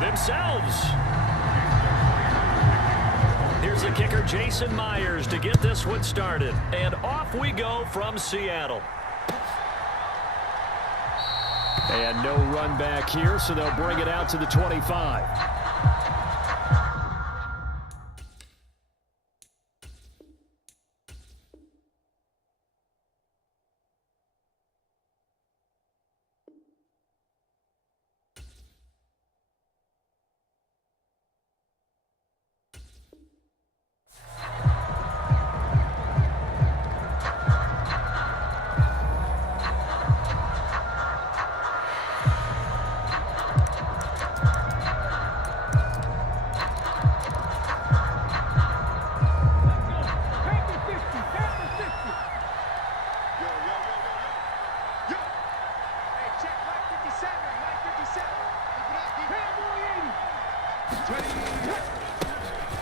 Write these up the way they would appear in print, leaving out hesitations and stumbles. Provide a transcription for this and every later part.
themselves. Here's the kicker, Jason Myers, to get this one started. And off we go from Seattle. And no run back here, so they'll bring it out to the 25.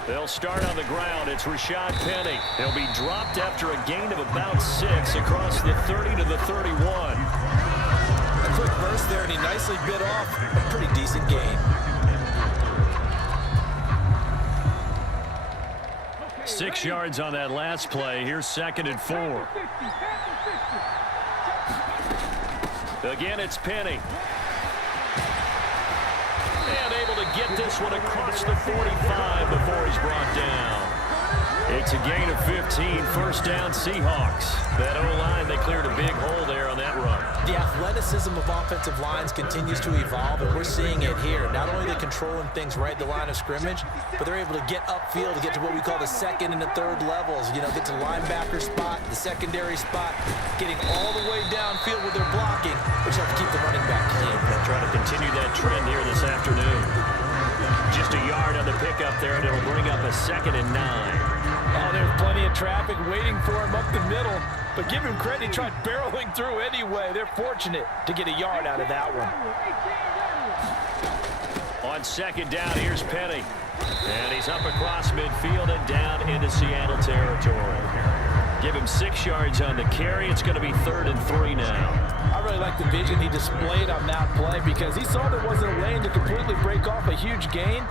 They'll start on the ground. It's Rashad Penny. He'll be dropped after a gain of about 6 across the 30 to the 31. A quick burst there, and he nicely bit off a pretty decent gain. Six yards on that last play. Here's 2nd and 4. Again, it's Penny. And able to get this one across the 45 before he's brought down. It's a gain of 15, first down Seahawks. That O-line, they cleared a big hole there on that run. The athleticism of offensive lines continues to evolve, and we're seeing it here. Not only are they controlling things right at the line of scrimmage, but they're able to get upfield to get to what we call the 2nd and the 3rd levels. You know, get to the linebacker spot, the secondary spot, getting all the way downfield with their blocking, which helps keep the running back clean. They'll try to continue that trend here this afternoon. Just a yard on the pickup there, and it'll bring up a 2nd and 9. Oh, there's plenty of traffic waiting for him up the middle. But give him credit, he tried barreling through anyway. They're fortunate to get a yard out of that one. On 2nd down, here's Penny. And he's up across midfield and down into Seattle territory. Give him 6 yards on the carry. It's going to be 3rd and 3 now. I really like the vision he displayed on that play because he saw there wasn't a lane to completely break off a huge gain.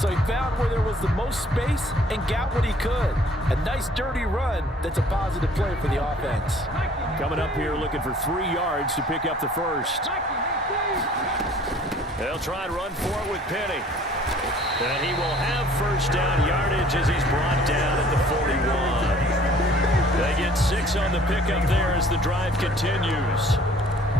So he found where there was the most space and got what he could. A nice dirty run that's a positive play for the offense. Coming up here looking for 3 yards to pick up the first. They'll try and run for it with Penny. And he will have first down yardage as he's brought down at the 41. They get 6 on the pickup there as the drive continues.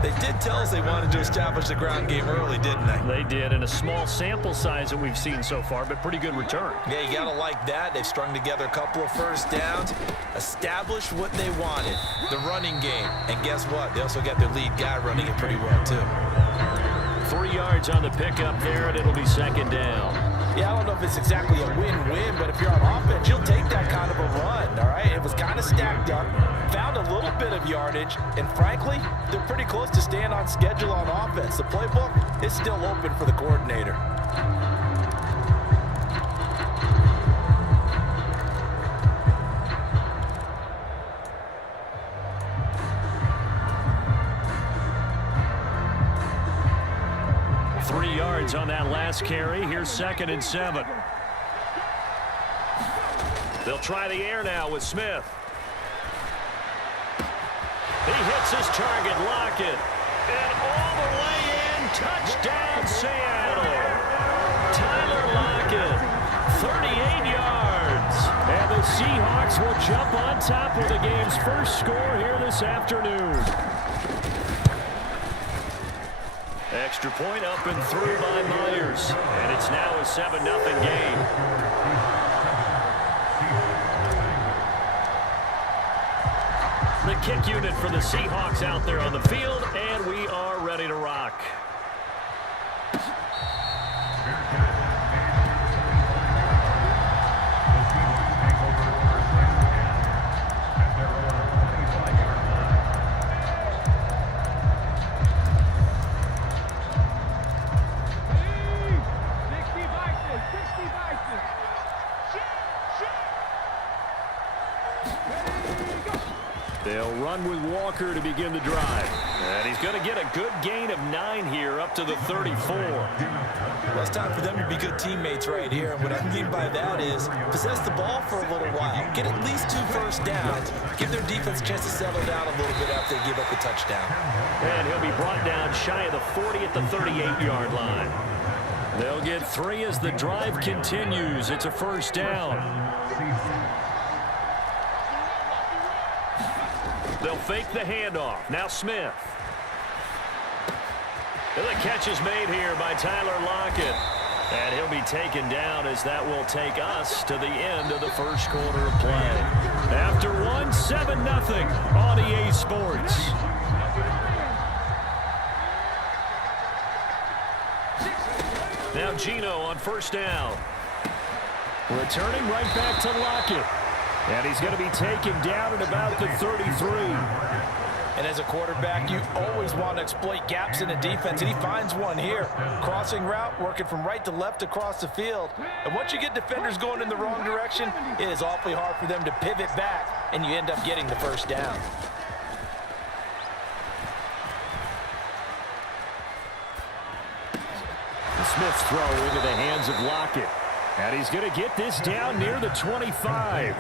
They did tell us they wanted to establish the ground game early, didn't they? They did, and a small sample size that we've seen so far, but pretty good return. Yeah, you got to like that. They've strung together a couple of first downs, established what they wanted, the running game. And guess what? They also got their lead guy running it pretty well, too. 3 yards on the pickup there, and it'll be 2nd down. Yeah, I don't know if it's exactly a win-win, but if you're on offense, you'll take that kind of a run, all right? It was kind of stacked up, found a little bit of yardage, and frankly, they're pretty close to staying on schedule on offense. The playbook is still open for the coordinator. On that last carry, here's 2nd and 7. They'll try the air now with Smith. He hits his target, Lockett, and all the way in, touchdown Seattle. Tyler Lockett, 38 yards, and the Seahawks will jump on top of the game's first score here this afternoon. Extra point up and through by Myers. And it's now a 7-0 game. The kick unit for the Seahawks out there on the field, and we are ready to rock. They'll run with Walker to begin the drive. And he's going to get a good gain of 9 here up to the 34. Well, it's time for them to be good teammates right here. And what I mean by that is possess the ball for a little while. Get at least 2 first downs. Give their defense a chance to settle down a little bit after they give up the touchdown. And he'll be brought down shy of the 40 at the 38-yard line. They'll get 3 as the drive continues. It's a first down. They'll fake the handoff. Now Smith. And the catch is made here by Tyler Lockett. And he'll be taken down as that will take us to the end of the first quarter of play. After 1, 7-0 on EA Sports. Now Geno on first down. Returning right back to Lockett. And he's going to be taken down at about the 33. And as a quarterback, you always want to exploit gaps in the defense, and he finds one here. Crossing route, working from right to left across the field. And once you get defenders going in the wrong direction, it is awfully hard for them to pivot back, and you end up getting the first down. The Smith's throw into the hands of Lockett. And he's going to get this down near the 25.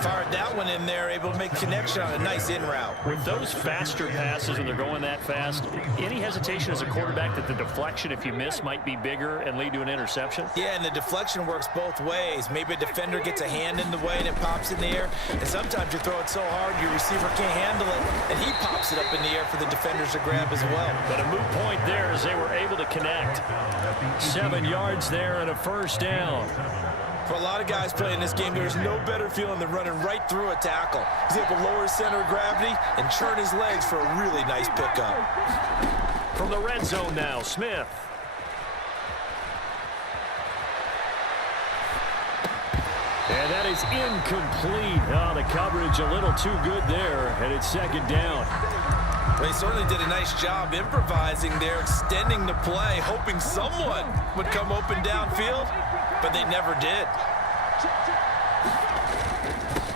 Fired that one in there, able to make connection on a nice in route. With those faster passes and they're going that fast, any hesitation as a quarterback that the deflection, if you miss, might be bigger and lead to an interception? Yeah, and the deflection works both ways. Maybe a defender gets a hand in the way and it pops in the air. And sometimes you throw it so hard your receiver can't handle it, and he pops it up in the air for the defenders to grab as well. But a moot point there as they were able to connect. 7 yards there and a first down. For a lot of guys playing this game, there's no better feeling than running right through a tackle. He's able to lower his center of gravity and churn his legs for a really nice pickup. From the red zone now, Smith. And that is incomplete. Oh, the coverage a little too good there, and it's second down. Well, he certainly did a nice job improvising there, extending the play, hoping someone would come open downfield, but they never did.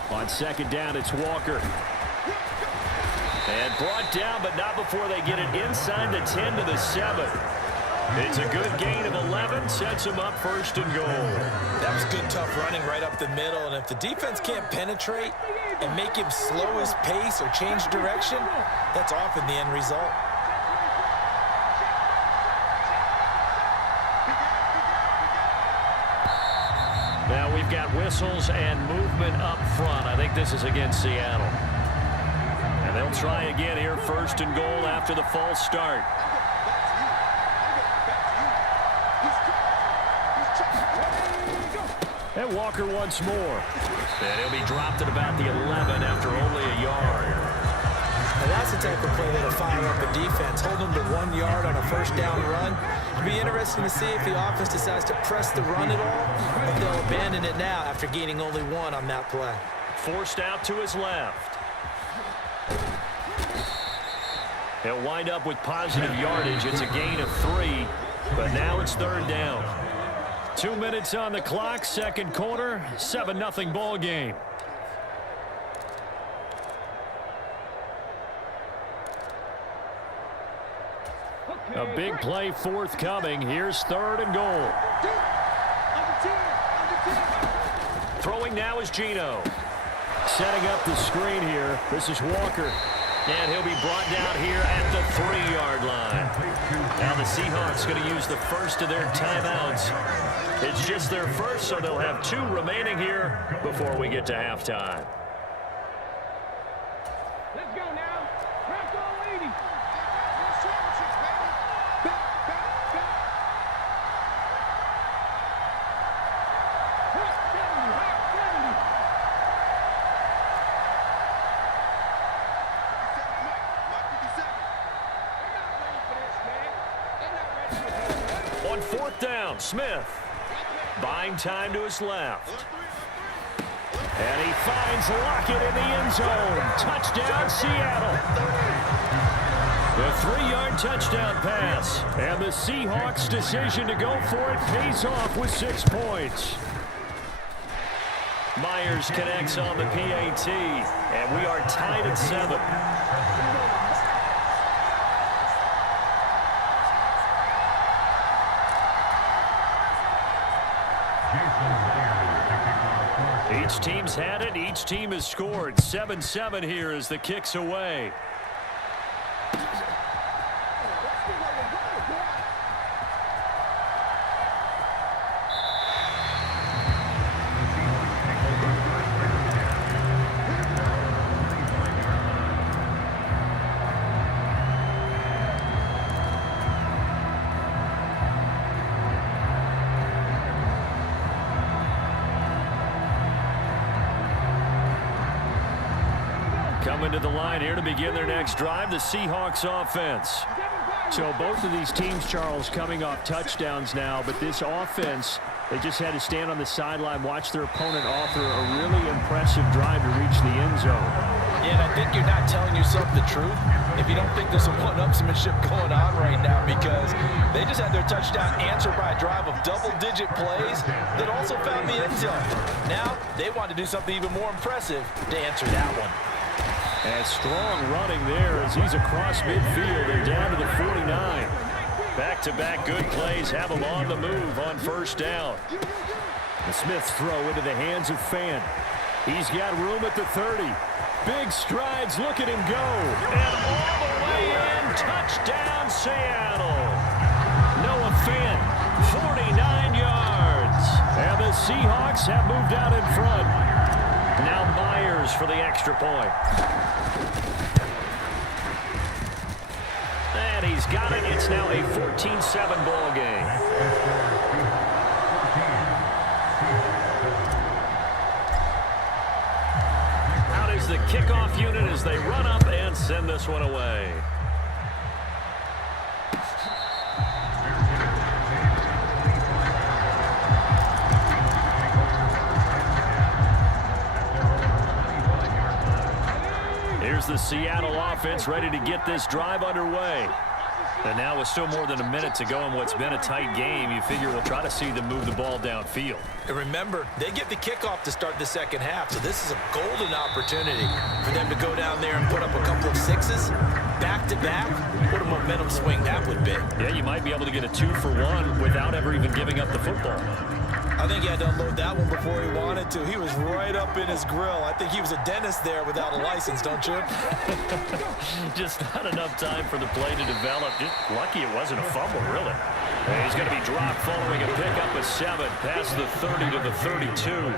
On second down, it's Walker. And brought down, but not before they get it inside the 10 to the 7. It's a good gain of 11, sets him up first and goal. That was good, tough running right up the middle, and if the defense can't penetrate and make him slow his pace or change direction, that's often the end result. Now we've got whistles and movement up front. I think this is against Seattle. And they'll try again here, first and goal after the false start. And Walker once more. And he'll be dropped at about the 11 after only a yard. And that's the type of play that'll fire up the defense. Hold them to 1 yard on a first down run. It'll be interesting to see if the offense decides to press the run at all, or if they'll abandon it now after gaining only 1 on that play. Forced out to his left. He'll wind up with positive yardage. It's a gain of 3, but now it's third down. 2 minutes on the clock, second quarter, 7-0 ball game. A big play forthcoming. Here's third and goal. Throwing now is Geno. Setting up the screen here. This is Walker. And he'll be brought down here at the 3-yard line. Now the Seahawks going to use the first of their timeouts. It's just their first, so they'll have 2 remaining here before we get to halftime. Let's go now. Press on, lady. On fourth down, Smith. Buying time to his left. And he finds Lockett in the end zone. Touchdown, Seattle. The 3-yard touchdown pass. And the Seahawks' decision to go for it pays off with 6 points. Myers connects on the PAT, and we are tied at 7. Each team's had it. Each team has scored. 7-7 here as the kick's away. Coming to the line here to begin their next drive, the Seahawks offense. So both of these teams, Charles, coming off touchdowns now, but this offense, they just had to stand on the sideline, watch their opponent offer a really impressive drive to reach the end zone. Yeah, and I think you're not telling yourself the truth if you don't think there's some one-upsmanship going on right now, because they just had their touchdown answered by a drive of double-digit plays that also found the end zone. Now they want to do something even more impressive to answer that one. And strong running there as he's across midfield and down to the 49. Back-to-back good plays have him on the move on first down. The Smith's throw into the hands of Fan. He's got room at the 30. Big strides, look at him go. And all the way in, touchdown Seattle. Noah Fan, 49 yards. And the Seahawks have moved out in front. Now Myers for the extra point. And he's got it. It's now a 14-7 ball game. Out is the kickoff unit as they run up and send this one away. Here's the Seattle offense ready to get this drive underway. And now with still more than a minute to go in what's been a tight game, you figure we'll try to see them move the ball downfield. And remember, they get the kickoff to start the second half, so this is a golden opportunity for them to go down there and put up a couple of sixes back-to-back. What a momentum swing that would be. Yeah, you might be able to get a 2-for-1 without ever even giving up the football. I think he had to unload that one before he wanted to. He was right up in his grill. I think he was a dentist there without a license, don't you? Just not enough time for the play to develop. Just lucky it wasn't a fumble, really. And he's going to be dropped following a pickup of 7 past the 30 to the 32.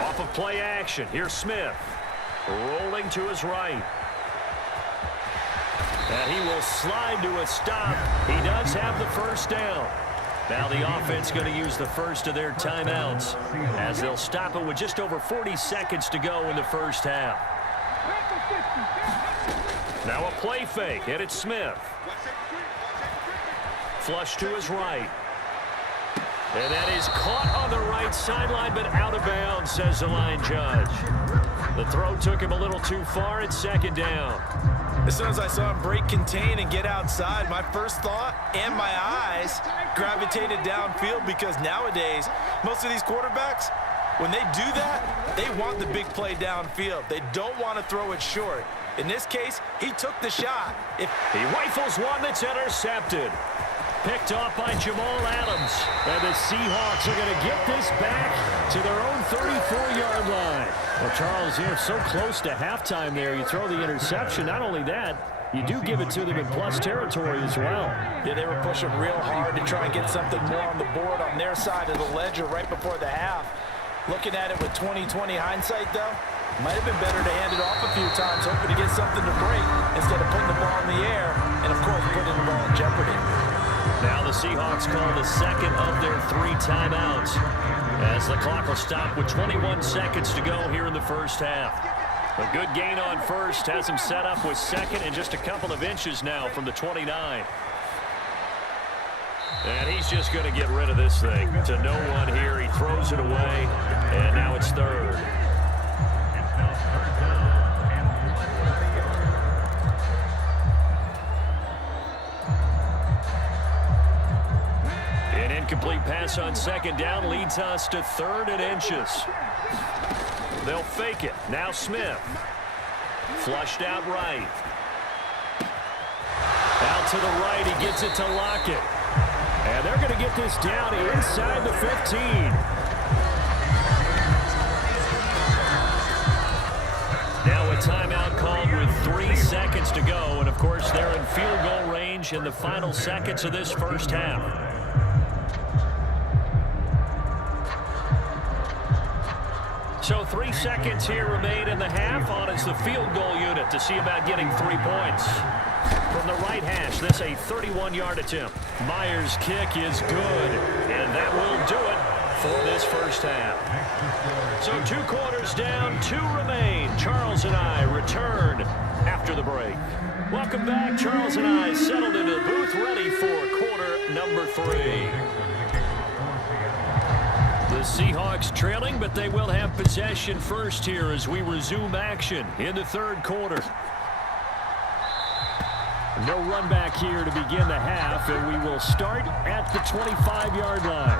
Off of play action. Here's Smith. Rolling to his right. And he will slide to a stop. He does have the first down. Now the offense going to use the first of their timeouts as they'll stop it with just over 40 seconds to go in the first half. Now a play fake, and it's Smith. Flush to his right. And that is caught on the right sideline, but out of bounds, says the line judge. The throw took him a little too far. It's second down. As soon as I saw him break contain and get outside, my first thought and my eyes gravitated downfield, because nowadays, most of these quarterbacks, when they do that, they want the big play downfield. They don't want to throw it short. In this case, he took the shot. He rifles one that's intercepted. Picked off by Jamal Adams. And the Seahawks are going to get this back to their own 34-yard line. Well, Charles, you're so close to halftime there. You throw the interception. Not only that, you do give it to them in plus territory as well. Yeah, they were pushing real hard to try and get something more on the board on their side of the ledger right before the half. Looking at it with 20/20 hindsight, though, might have been better to hand it off a few times, hoping to get something to break instead of putting the ball in the air and, of course, putting the ball in jeopardy. Now the Seahawks call the second of their 3 timeouts as the clock will stop with 21 seconds to go here in the first half. A good gain on first has him set up with second and just a couple of inches now from the 29. And he's just going to get rid of this thing to no one here. He throws it away, and now it's third. Incomplete pass on second down leads us to 3rd and inches. They'll fake it. Now Smith. Flushed out right. Out to the right. He gets it to Lockett. And they're going to get this down inside the 15. Now a timeout called with 3 seconds to go. And, of course, they're in field goal range in the final seconds of this first half. So 3 seconds here remain in the half. On is the field goal unit to see about getting 3 points. From the right hash, this a 31-yard attempt. Myers' kick is good, and that will do it for this first half. So 2 quarters down, 2 remain. Charles and I return after the break. Welcome back. Charles and I settled into the booth, ready for quarter number 3. The Seahawks trailing, but they will have possession first here as we resume action in the 3rd quarter. No run back here to begin the half, and we will start at the 25-yard line.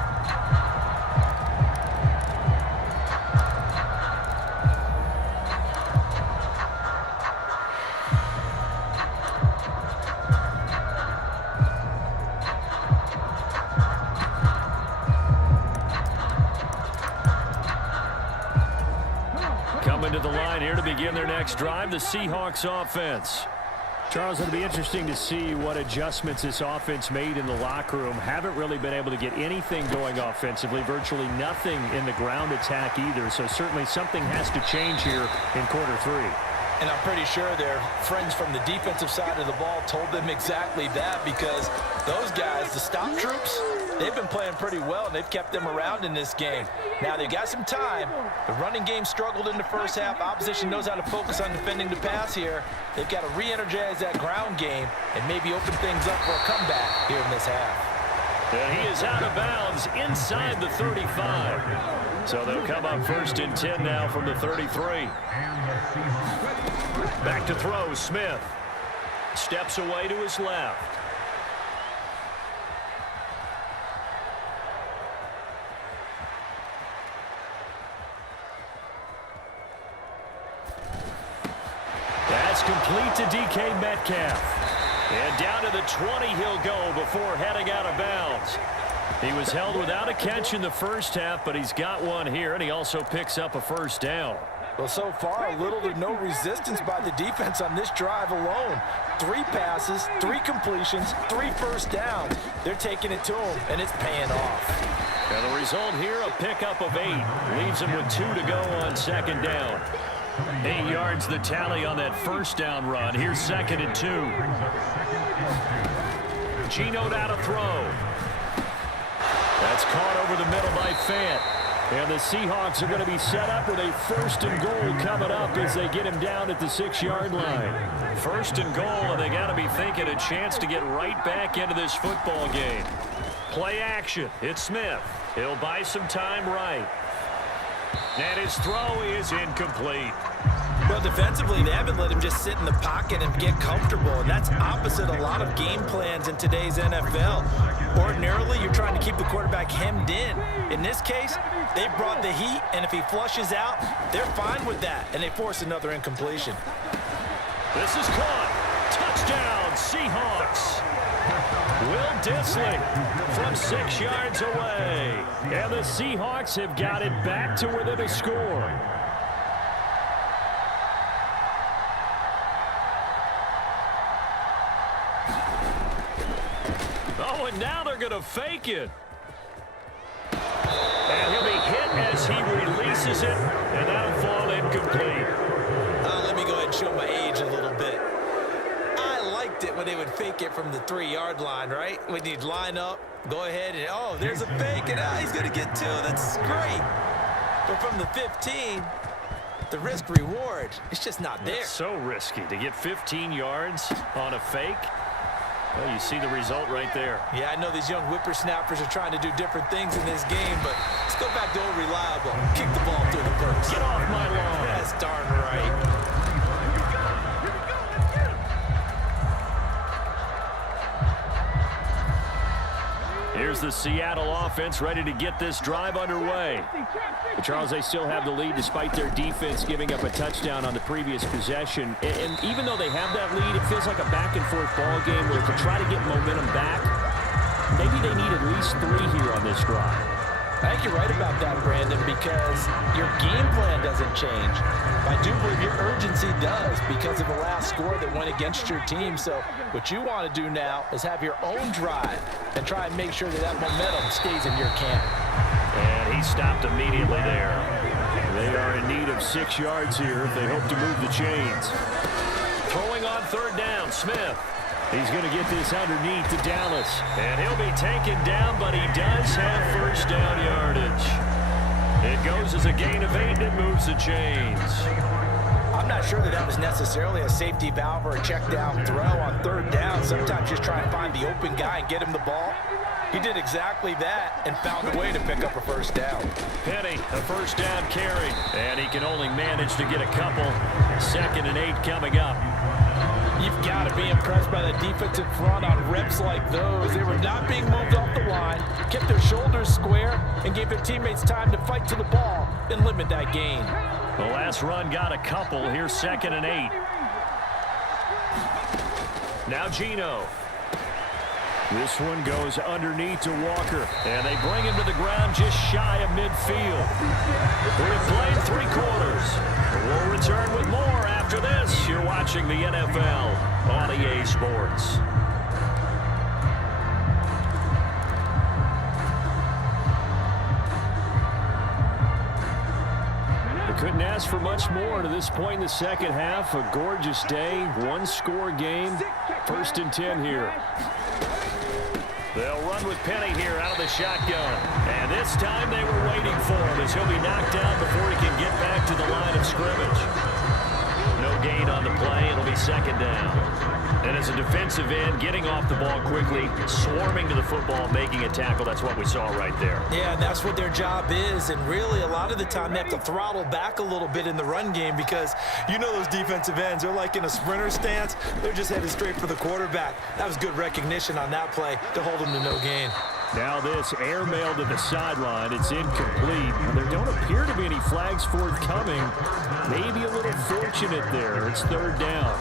Coming to the line here to begin their next drive, the Seahawks offense. Charles, it'll be interesting to see what adjustments this offense made in the locker room. Haven't really been able to get anything going offensively, virtually nothing in the ground attack either. So certainly something has to change here in quarter 3. And I'm pretty sure their friends from the defensive side of the ball told them exactly that, because those guys, the stop troops, they've been playing pretty well, and they've kept them around in this game. Now, they've got some time. The running game struggled in the first half. Opposition knows how to focus on defending the pass here. They've got to re-energize that ground game and maybe open things up for a comeback here in this half. And he is out of bounds inside the 35. So they'll come up 1st and 10 now from the 33. Back to throw, Smith. Steps away to his left. That's complete to DK Metcalf. And down to the 20 he'll go before heading out of bounds. He was held without a catch in the first half, but he's got one here, and he also picks up a first down. Well, so far, little to no resistance by the defense on this drive alone. 3 passes, 3 completions, 3 first downs. They're taking it to him, and it's paying off. And the result here, a pickup of 8. Leaves him with 2 to go on second down. 8 yards the tally on that first down run. Here's 2nd and 2. Geno out to throw. That's caught over the middle by Fant. And the Seahawks are going to be set up with a 1st and goal coming up as they get him down at the 6-yard line. 1st and goal, and they got to be thinking a chance to get right back into this football game. Play action. It's Smith. He'll buy some time right. And his throw is incomplete. Well, defensively, they haven't let him just sit in the pocket and get comfortable, and that's opposite a lot of game plans in today's NFL. Ordinarily, you're trying to keep the quarterback hemmed in. In this case, they brought the heat, and if he flushes out, they're fine with that, and they force another incompletion. This is caught. Touchdown, Seahawks. Will Dissly from 6 yards away. And the Seahawks have got it back to within a score. Oh, and now they're going to fake it. And he'll be hit as he releases it, and that'll fall incomplete. Let me go ahead and show my age a little bit. I liked it when they would fake it from the 3-yard line, right? When you'd line up, go ahead, and oh, there's a fake, and he's going to get 2. That's great. But from the 15, the risk-reward, it's just not there. It's so risky to get 15 yards on a fake. Well, you see the result right there. Yeah, I know these young whippersnappers are trying to do different things in this game, but let's go back to old reliable. Kick the ball through the burst. Get off my lawn. That's darn right. here's the Seattle offense ready to get this drive underway. But Charles, they still have the lead despite their defense giving up a touchdown on the previous possession. And even though they have that lead, it feels like a back-and-forth ball game where to try to get momentum back, maybe they need at least 3 here on this drive. I think you're right about that, Brandon, because your game plan doesn't change. I do believe your urgency does because of the last score that went against your team. So what you want to do now is have your own drive and try and make sure that that momentum stays in your camp. And he stopped immediately there. They are in need of 6 yards here if they hope to move the chains. Throwing on 3rd down, Smith. He's going to get this underneath to Dallas. And he'll be taken down, but he does have 1st down yardage. It goes as a gain of 8 and moves the chains. I'm not sure that was necessarily a safety valve or a check down throw on 3rd down. Sometimes just try and find the open guy and get him the ball. He did exactly that and found a way to pick up a 1st down. Penny, a 1st down carry. And he can only manage to get a couple. 2nd and 8 coming up. You've got to be impressed by the defensive front on reps like those. They were not being moved off the line, kept their shoulders square, and gave their teammates time to fight to the ball and limit that gain. The last run got a couple. Here's 2nd and 8. Now Geno. This one goes underneath to Walker. And they bring him to the ground just shy of midfield. We've played 3 quarters. We'll return with more after this. You're watching the NFL on EA Sports. They couldn't ask for much more to this point in the 2nd half. A gorgeous day, 1-score game. 1st and 10 here. They'll run with Penny here out of the shotgun. And this time they were waiting for him as he'll be knocked down before he can get back to the line of scrimmage. No gain on the play. It'll be 2nd down. And as a defensive end, getting off the ball quickly, swarming to the football, making a tackle, that's what we saw right there. Yeah, that's what their job is. And really, a lot of the time, they have to throttle back a little bit in the run game because you know those defensive ends, they're like in a sprinter stance. They're just headed straight for the quarterback. That was good recognition on that play to hold them to no gain. Now this airmail to the sideline. It's incomplete. There don't appear to be any flags forthcoming. Maybe a little fortunate there. It's 3rd down.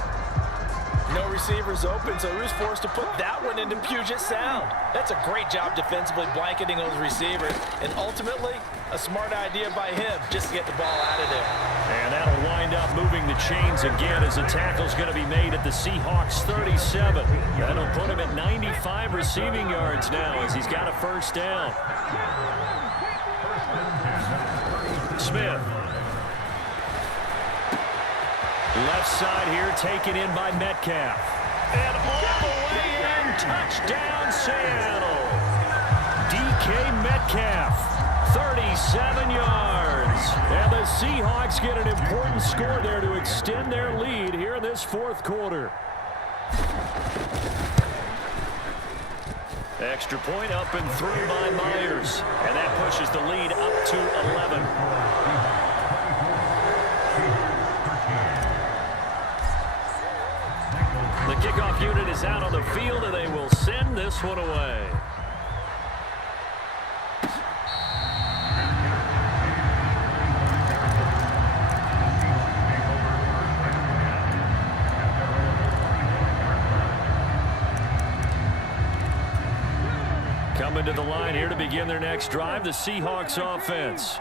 No receivers open, so he was forced to put that one into Puget Sound. That's a great job defensively blanketing those receivers, and ultimately, a smart idea by him just to get the ball out of there. And that'll wind up moving the chains again as the tackle's going to be made at the Seahawks 37. That'll put him at 95 receiving yards now as he's got a 1st down. Smith. Left side here taken in by Metcalf. And all the way in, touchdown Seattle. DK Metcalf, 37 yards. And the Seahawks get an important score there to extend their lead here in this 4th quarter. Extra point up and through by Myers. And that pushes the lead up to 11. The kickoff unit is out on the field, and they will send this one away. Coming to the line here to begin their next drive, the Seahawks offense.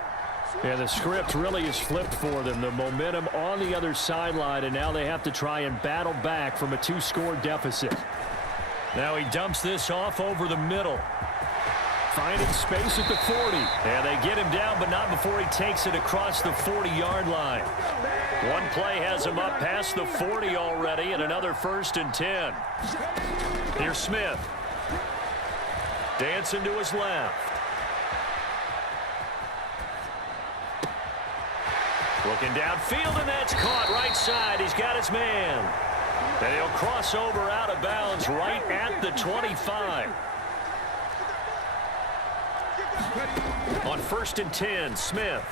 And the script really is flipped for them. The momentum on the other sideline, and now they have to try and battle back from a 2-score deficit. Now he dumps this off over the middle. Finding space at the 40. And they get him down, but not before he takes it across the 40-yard line. One play has him up past the 40 already, and another 1st and 10. Here's Smith. Dancing to his left. Looking downfield, and that's caught right side. He's got his man. And he'll cross over out of bounds right at the 25. On 1st and 10, Smith.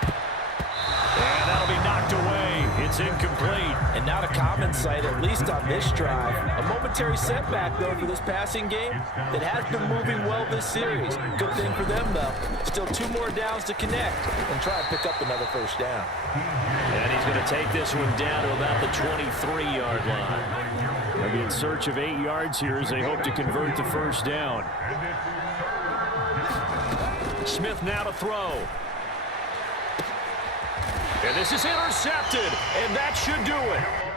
And that'll be knocked away It's incomplete. And not a common sight, at least on this drive. A momentary setback, though, for this passing game that has been moving well this series. Good thing for them, though. Still 2 more downs to connect and try and pick up another first down. And he's going to take this one down to about the 23-yard line. They'll be in search of 8 yards here as they hope to convert the first down. Smith now to throw. And this is intercepted, and that should do it.